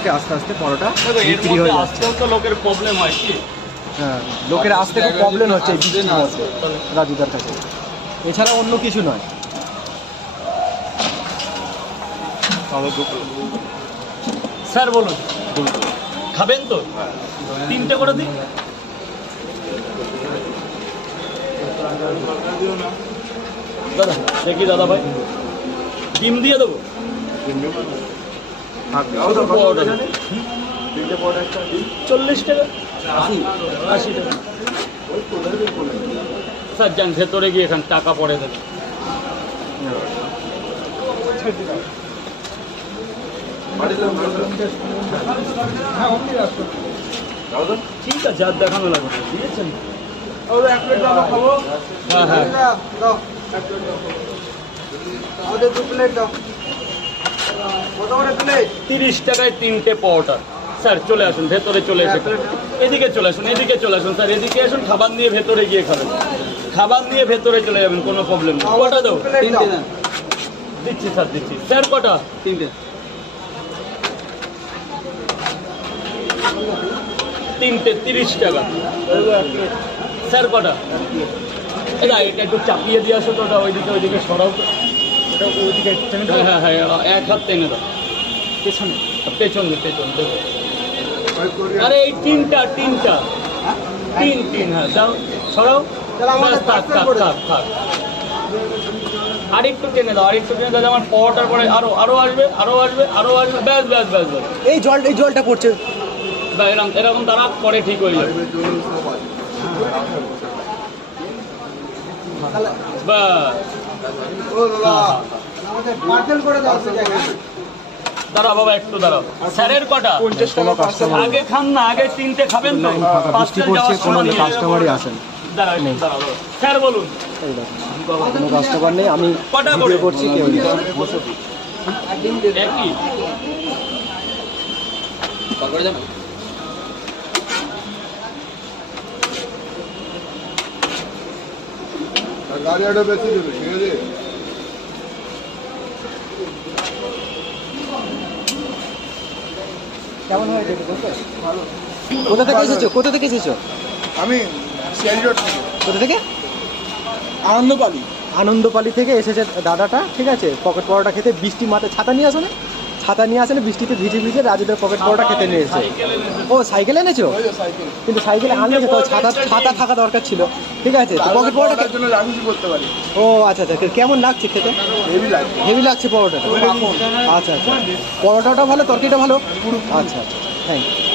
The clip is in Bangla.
সড়কে আস্তে আস্তে পরোটা বিক্রি হয়ে যাচ্ছে। তো লোকের প্রবলেম হয় কি? হ্যাঁ, লোকের আসতে খুব প্রবলেম হচ্ছে এই বৃষ্টির মধ্যে রাজুদার কাছে, এছাড়া অন্য কিছু নয়। স্যার বলুন, খাবেন তো? 3টে করে দিন। দাদা দেখি দাদা ভাই, ডিম দিয়ে দেবো। শুধু পরোটা দিন। 40 টাকা, 80 টাকা। স্যার যান ভেতরে গিয়ে এখানে টাকা পড়ে দেবে। ঠিক আছে, আর দেখানো লাগবে, বুঝেছেন? হ্যাঁ হ্যাঁ, 30 টাকায় 3টে পরোটা। স্যার চলে আসুন, ভেতরে চলে এসে এদিকে চলে আসুন, এদিকে চলে আসুন স্যার, এদিকে আসুন। খাবার নিয়ে ভেতরে গিয়ে খাবেন, খাবার নিয়ে ভেতরে চলে যাবেন, কোনো প্রবলেম নেই। কটা দেবো? 3টে দেন। দিচ্ছি স্যার, দিচ্ছি। স্যার কটা? 3টে। 3টে 30 টাকা। স্যার কটা? এটা একটু চাপিয়ে দিয়ে আসো তো, ওটা ওইদিকে সরাও তো। হ্যাঁ হ্যাঁ, 1 হাত টেনে দাও পেছনে, পেছনে দেবো। আরে এই তিনটা, তিন হ্যাঁ দাও, সরাও। থাক। আরেকটু টেনে দাও, আমার পরোটার পরে আরো আসবে। ব্যাস। এই জলটা পড়ছে। এরকম তারা পরে ঠিক হয়ে যাবে। দাঁড়াও বাবা, একটু দাঁড়াও। স্যারের কটা? আগে খান না, আগে 3টে খাবেন তো। 5টা যাওয়ার সময় নিয়ে কাস্টমারই আসেন। দাঁড়াও। স্যার বলুন। কোনো কাস্টমার নেই, আমি ভিডিও করছি, কেউ নেই। একই গাড়িটা বেশি দেবে, ঠিক আছে? কেমন হয়েছে? ভালো। কোথা থেকে এসেছো? আমি সিআইডি রোড থেকে। কোথা থেকে? আনন্দপালি থেকে এসেছে দাদাটা, ঠিক আছে। পকেট পরোটা খেতে, বৃষ্টি মাথায় ছাতা নিয়ে আসেনি, বৃষ্টিতে ভিজে রাজুদের পকেট পরোটা খেতে নিয়ে এসেছে। ও সাইকেল এনেছো? কিন্তু সাইকেলে আনলেছে তো, ছাতা থাকা দরকার ছিল, ঠিক আছে। পকেট পরোটার জন্য আমি কি করতে পারি? ও আচ্ছা, কেমন লাগছে খেতে? হেভি লাগছে পরোটাটা। আচ্ছা, পরোটাটা ভালো, তরকারিটা ভালো। আচ্ছা, থ্যাংক ইউ।